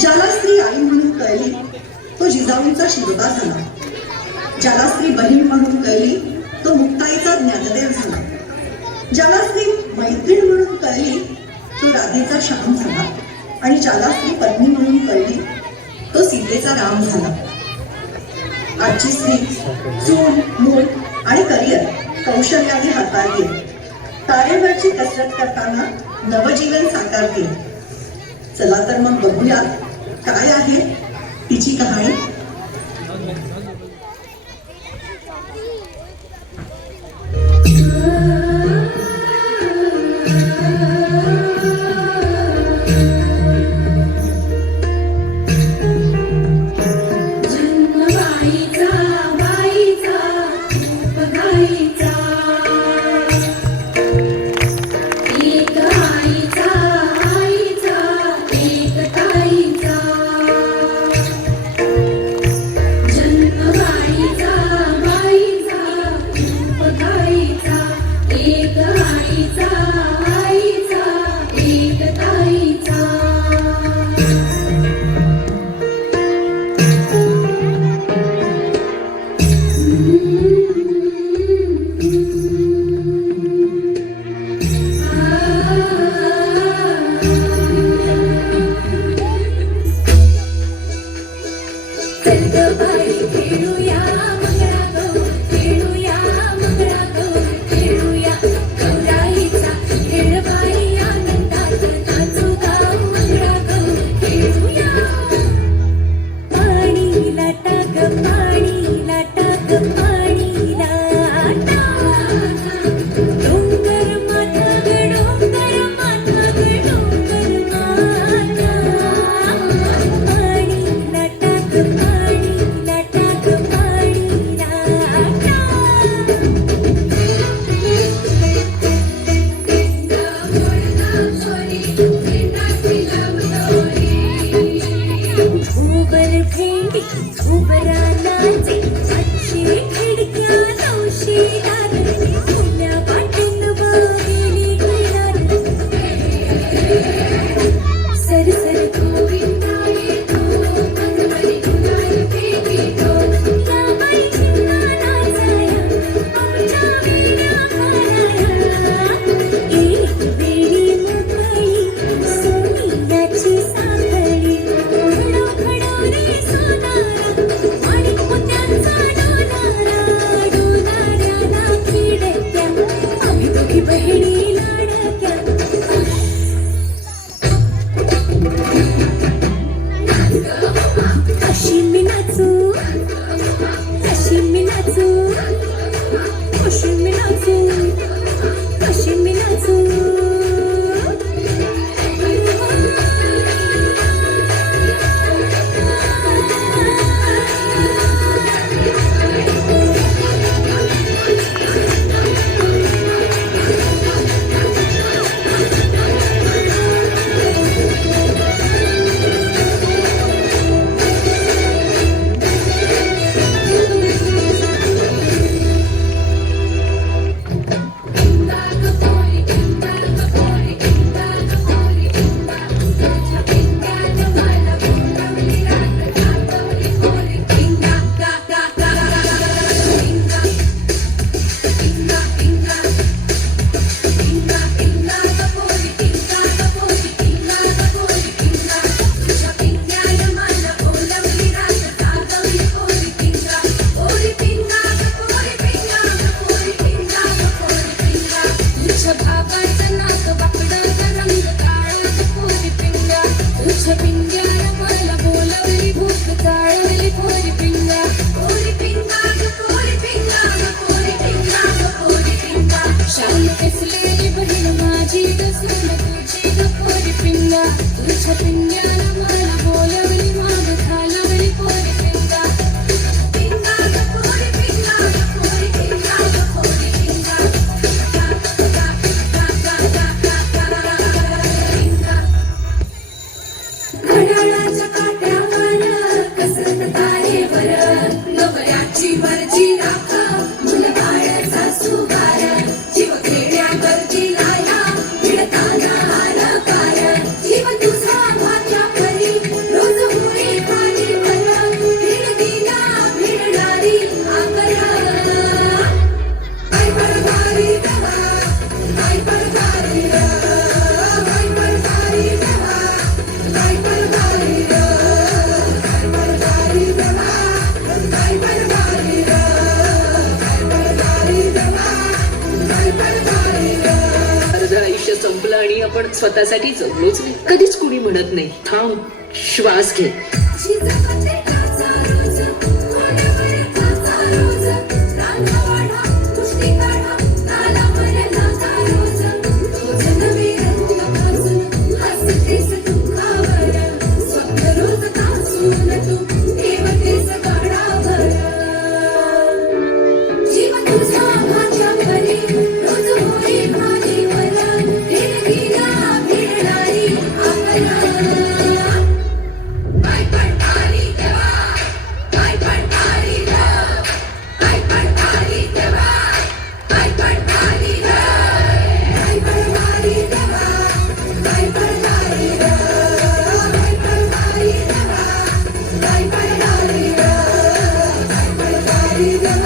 ज्याला स्त्री आई म्हणून कळली तो जिजाऊंचा शिरोधा झाला. ज्याला स्त्री बहीण म्हणून कळली तो मुक्ताईचा ज्ञानदेव झाला. ज्याला स्त्री मैत्रीण म्हणून कळली तो राधेचा श्याम झाला. आणि ज्याला स्त्री पत्नी म्हणून कळली तो सीतेचा राम झाला. आजची स्त्री चूल मूल आणि करिअर कौशल्याने हाताळते. तारेवरची कसरत करताना नवजीवन साकारते. चला तर मग बघूया काय आहे तिची कहाणी. स्वतःसाठी जगलोच नाही. कधीच कुणी म्हणत नाही थांब, श्वास घे. Bye.